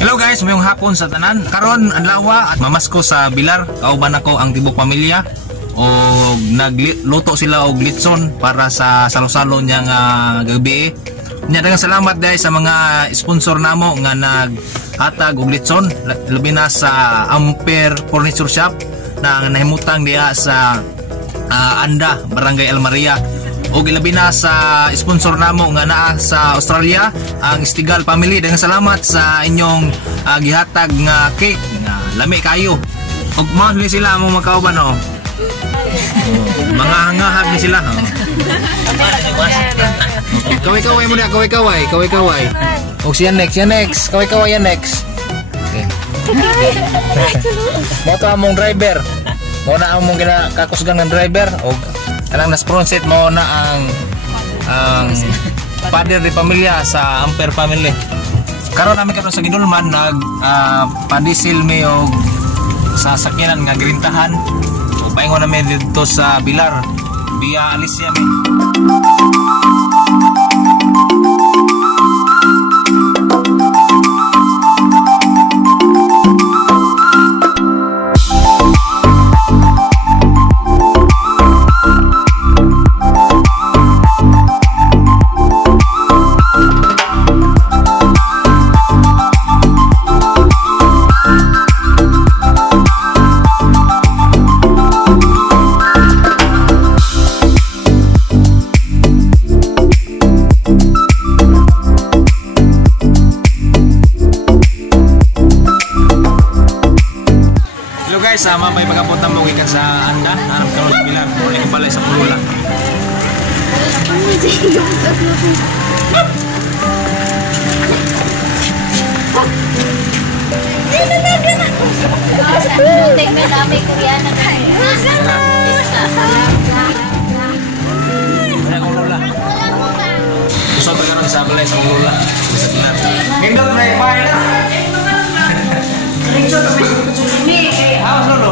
Hello guys, mayong hapon sa tanan. Karon adlaw at mamasko sa Bilar. Kauban ako ang tibok pamilya o nagluto sila og litson para sa salo-salo niya nga gabi. Nya daghang salamat dahil sa mga sponsor namo nga naghatag og litson, labi na sa Ampere Furniture Shop na nahimutang diha sa Anda, Barangay Almaria. O ilabi na sa sponsor namo nga naa sa Australia, ang Stigal Family. Daghang salamat sa inyong gihatag nga cake nga lami kayo. Og mao ni sila among magkauban no. Mga hangahag ni sila. Kaway-kaway mo na, kaway-kaway. Og siya next, kaway-kaway yan next. Okay. Mo to among driver. Mo na among kakusgan ng driver og kanang na-sponsor mo na ang father de pamilya sa Ampere family. Karon namin karon sa Gidulman nag padisil mi og sa sakyanan nga girintahan. O paingon namin dito sa Bilar via Alicia mi. Guys, sama may pagkapunta mo gikan sa Anda, hanap karon sa Bilar, mo ni balay sa Pulula. Tingnan namin Koreana. Wala kong lula. Gusto pa karon sa balay sa Pulula. Sa Bilar. Nindot na ipay na. Awas dulu.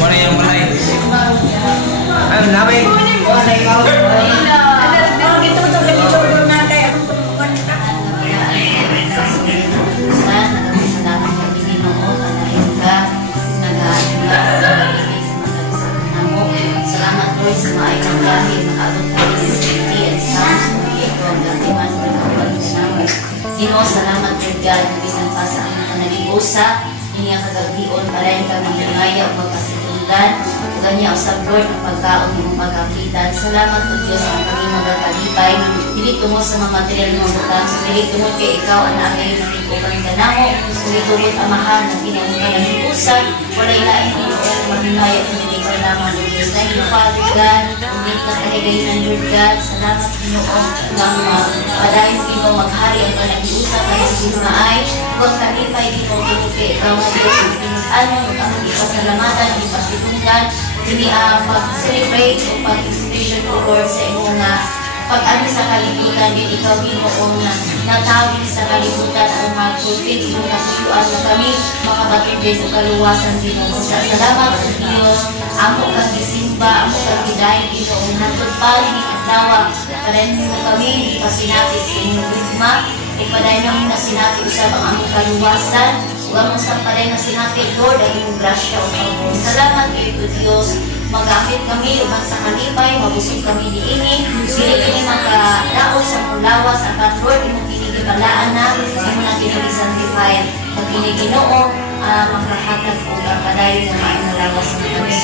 Mana yang mulai? Nabi. Selamat boy semua ikan kami mengabut Dino, salamat God, bisan pa sa aming nag-iusa, niya kagabion, parayin kami ngaya o magkasitulan, o ganyan o sa Lord ang pagkaon ng pagkakitan. Salamat po Diyos ang kami magkakalipay, dili mo sa mga material ng butang, dili mo kay ikaw ang nagay na tikupan ka na mo, dili ang mahal na ginawin ka ng iusa, wala ilain ng Lord, mahinaya at nilipay naman ng Diyos. Thank you, Father God, umit na kahigay ng Lord God, salamat Pinoon, ng padayon Pino maghari ang nag-iusa kaya sa Pinoay, huwag kalipay di mo kay ikaw na Diyos, ano ang ipasalamatan, ipasitunggan, hindi pag-celebrate o pag-expression o Lord sa iyong pag-ano sa kalibutan, din ikaw Pinoon na natawin sa kalibutan ang mag-fulfill iyong natuyuan na kami, makabatid din sa kaluwasan Pinoon. Sa salamat o Diyos, amo kang isimba, amo kang idahin Pinoon, hantod paling ikadlawa, karen mo kami, ipasinapit sa inyong bigma, ipadayon namin na sinapit usap ang among kaluwasan, huwag mo sa paday na sinapit, Lord, ang iyong grasya o pagod. Salamat kayo Diyos, magamit kami, luman sa kalipay, mabusog kami diini, dili kini magkadaos sa mulawas, at Lord, imong kinigibalaan na, imong na kinigisantify, pag kiniginoo, magkahatag o kapadayon na maayong sa mga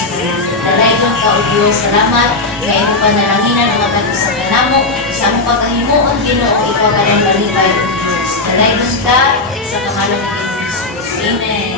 dalayon ka o Diyos, salamat, kaya imo panalanginan ang matagos sa kanamo, sa among pagkahimuon, Ginoo, ikaw ka rin malipay o Diyos. Dalayon ka sa pangalan ng Jesus. Amen.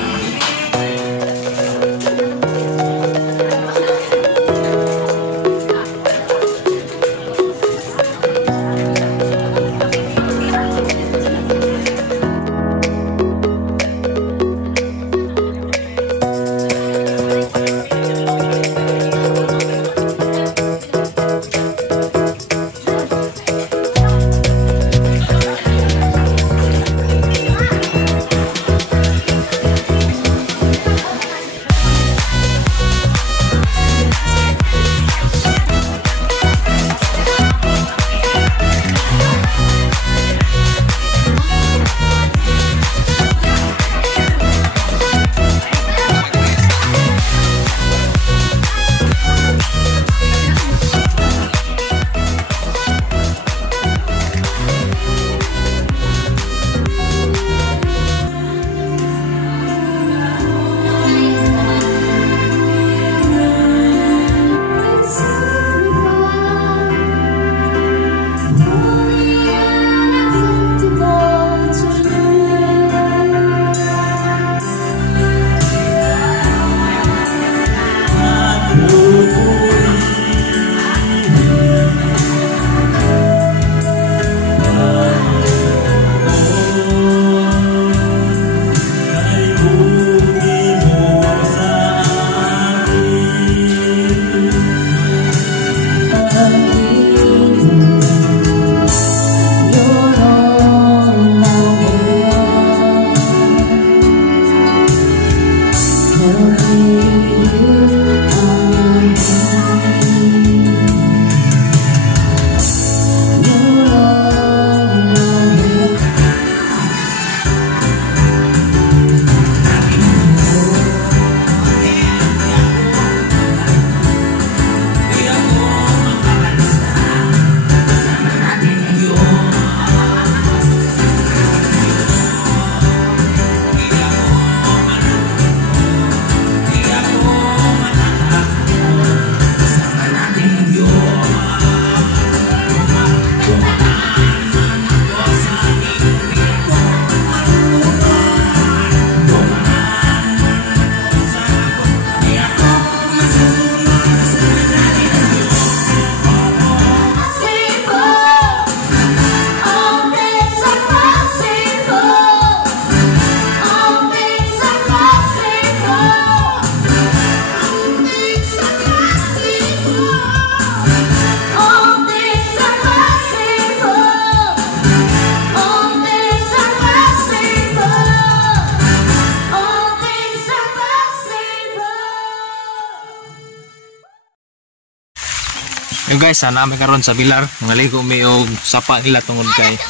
Yung guys, namin karon sa Bilar, naligo mi og sapa nila tungod kay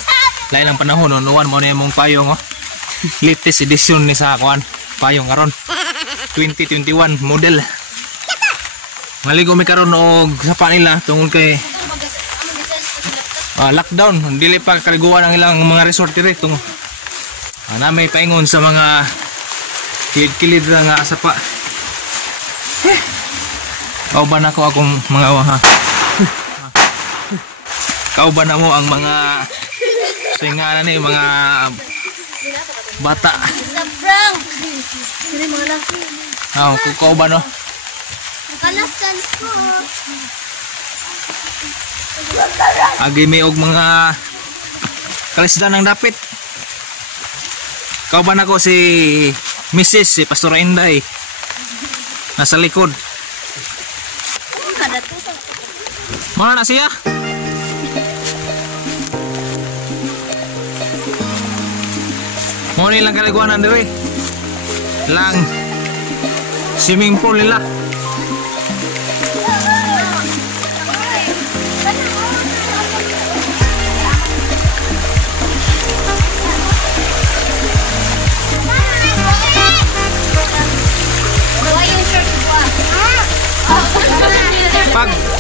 lain ang panahon nuwan mo na mong payong oh. Latest edition ni sa kuan payong karon 2021 model. Naligo mi karon og sapa nila tungod kay lockdown, dili pa kaliguan ang ilang mga resort diri tungod. Namay paingon sa mga kilid-kilid nga sapa. Kauban ako akong mga waha. Kauban na mo ang mga singanan ni mga bata. Sabrang. Dili mga laki. Kauban no. Kalaskan ko. Agi may og mga kalisdan ng dapit. Kauban ako si Mrs. si Pastor Inday. Nasa likod. Mana na siya? Mo nilang kaliguanan diri. Lang swimming pool nila.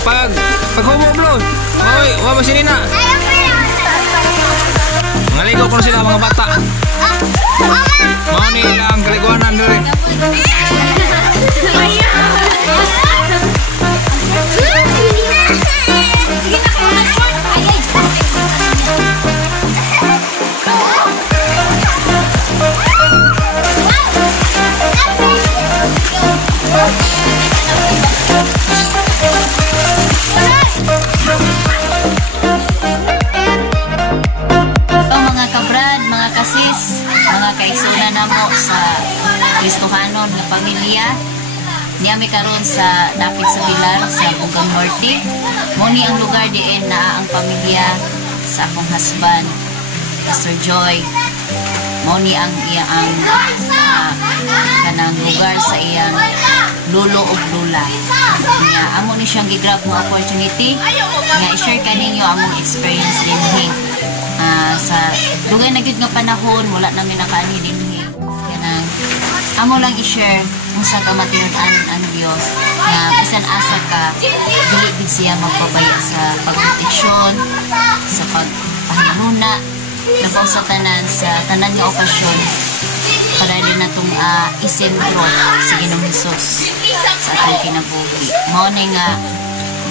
Pag humublo. Oy, wa ba sinina? Ngaligo ko sila mga bata. Mao ni lang kaliguanan diri. Kristohanon nga pamilya niya may karon sa dapit sa Bilar sa Bugang Norte. Muni ang lugar diin na ang pamilya sa akong husband Pastor Joy. Muni ang iyang kanang lugar sa iyang lolo ug lula. Nga amo ni siyang gigrab mo opportunity nga i-share kaninyo among experience dinhi. Sa dugay na gyud nga panahon wala namin nakaani dinhi. Amo lang i-share kung saan ka matinunan ang Diyos na bisan asa ka dili gid siya magpabaya sa pagproteksyon, sa pagpahinuna labaw sa tanan nga okasyon para din natong isentro sa Ginoong Hesus sa atong kinabuhi. Mao ni nga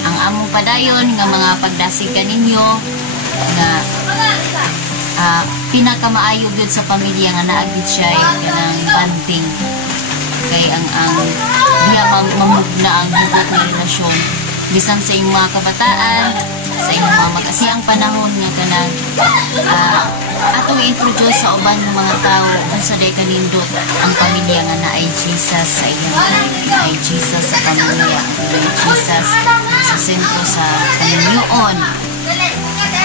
ang among padayon nga mga pagdasig kaninyo nga pinakamaayo gyud sa pamilya nga naagid siya kanang banding kay ang diya mamugna ang hugot nga relasyon bisan sa inyong mga kabataan sa inyong mga mag-asiyang panahon nga kanang atong i-introduce sa uban ng mga tao unsa day kanindot ang pamilya nga naay Jesus sa iyang naay Jesus sa pamilya naay Jesus sa sentro sa kaninyoon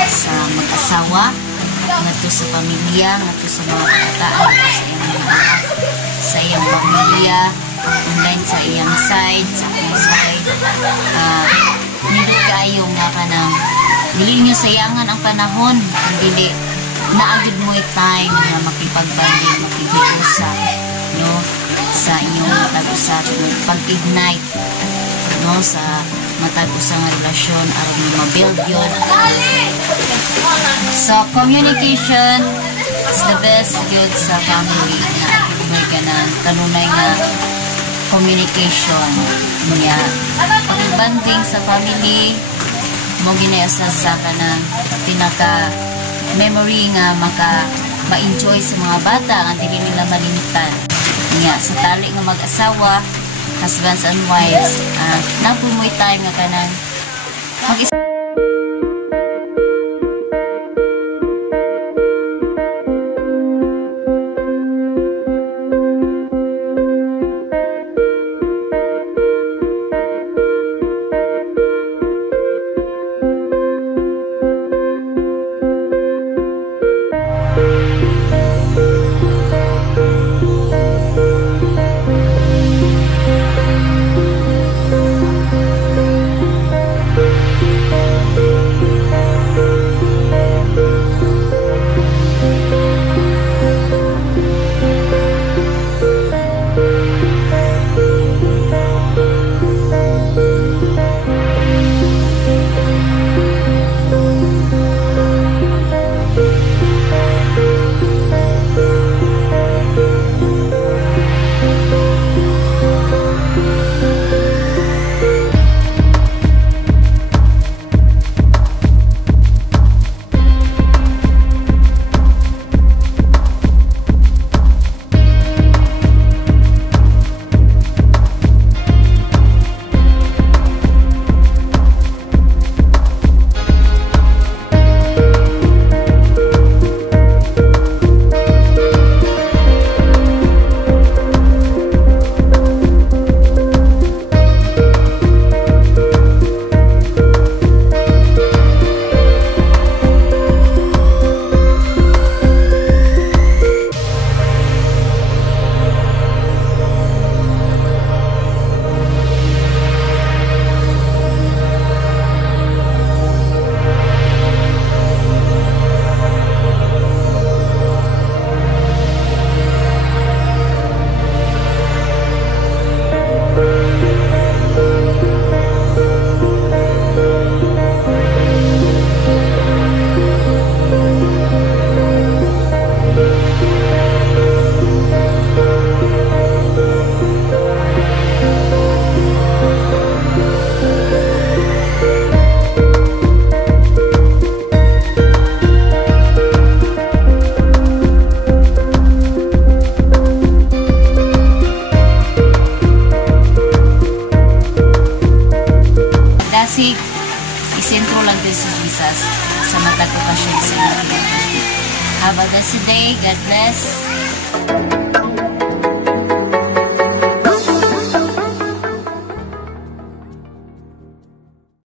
sa mag-asawa ngadto sa pamilya, ngadto sa mga kabataan, sa iyang pamilya, online sa iyang side, sa akong side. Nindot kayo nga kanang dili nyo sayangan ang panahon, dili naagid mo time na makipagbanding, makikipag-usap no, sa inyong matag-usap, pag-ignite no, sa matag-usap nga relasyon aron ma-build yun. So, communication is the best good sa family na may ganang kanunay nga communication niya. Pag-banding sa family mo ginayasa sa kanang pinaka memory nga ma-enjoy sa mga bata nga dili nila malimitan niya sa tali nga mag-asawa, husbands and wives, napumoy time nga kanang mag-isa. magturo lang din si Jesus sa mata ko pa siya sa inyo. Have a blessed day. God bless.